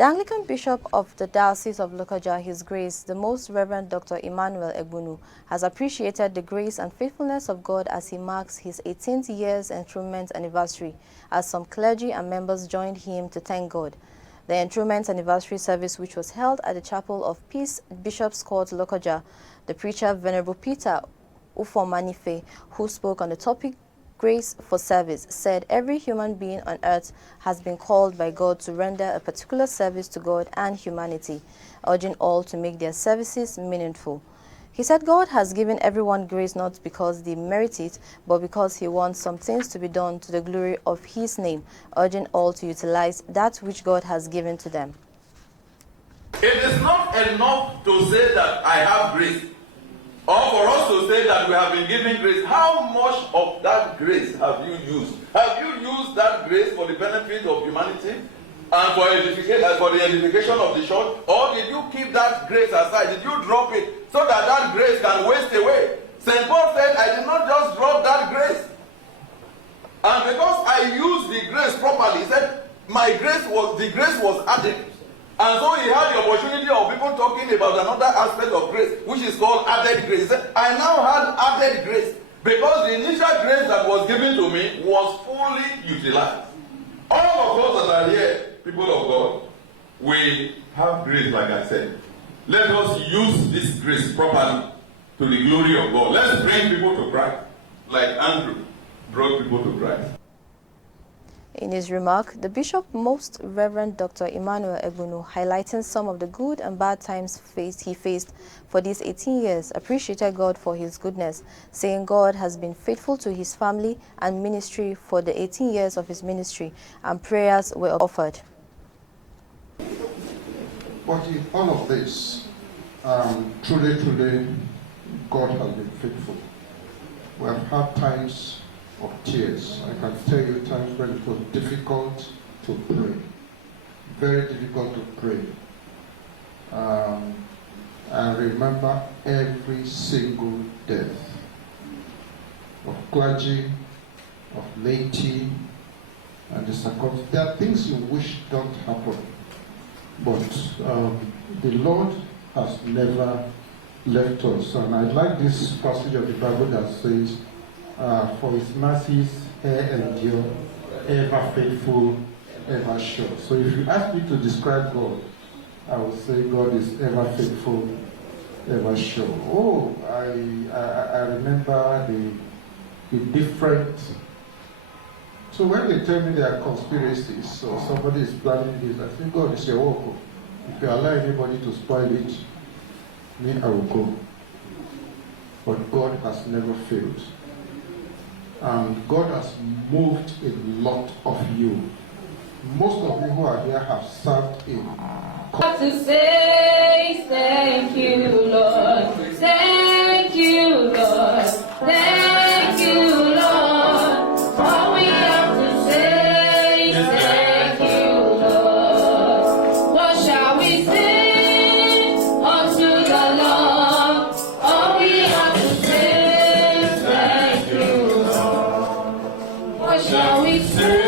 The Anglican Bishop of the Diocese of Lokoja, His Grace, the Most Reverend Dr. Emmanuel Egbunu, has appreciated the grace and faithfulness of God as he marks his 18th year's enthronement anniversary, as some clergy and members joined him to thank God. The enthronement anniversary service, which was held at the Chapel of Peace, Bishop's Court, Lokoja, the preacher Venerable Peter Ufomanife, who spoke on the topic Grace for Service, said every human being on earth has been called by God to render a particular service to God and humanity, urging all to make their services meaningful. He said God has given everyone grace not because they merit it, but because he wants some things to be done to the glory of his name, urging all to utilize that which God has given to them. It is not enough to say that I have grace, or for us to say that we have been given grace. How much of that grace have you used? Have you used that grace for the benefit of humanity and for the edification of the church? Or did you keep that grace aside? Did you drop it so that that grace can waste away? St. Paul said, I did not just drop that grace. And because I used the grace properly, he said, the grace was added. And so he had the opportunity of people talking about another aspect of grace, which is called added grace. He said, I now had added grace because the initial grace that was given to me was fully utilized. All of us that are here, people of God, we have grace, like I said. Let us use this grace properly to the glory of God. Let's bring people to Christ, like Andrew brought people to Christ. In his remark, the Bishop, Most Reverend Dr. Emmanuel Egbunu, highlighting some of the good and bad times he faced for these 18 years, appreciated God for his goodness, saying God has been faithful to his family and ministry for the 18 years of his ministry, and prayers were offered. But in all of this, truly, God has been faithful. We have had times of tears. I can tell you times when it was difficult to pray. Very difficult to pray. I remember every single death of clergy, of laity, and the circumstances. There are things you wish don't happen, but the Lord has never left us. And I like this passage of the Bible that says, for his mercies endure, ever faithful, ever sure. So if you ask me to describe God, I would say God is ever faithful, ever sure. Oh, I remember the different. So when they tell me there are conspiracies or somebody is planning this, I think God is your work. If you allow anybody to spoil it, me, I will go. But God has never failed. And God has moved a lot of you. Most of you who are here have served in. To say thank you, Lord. Thank you, Lord. Thank you, Lord. All we have to say is thank you, Lord. What shall we say unto the Lord? All we have to say is thank you, Lord. What shall we say?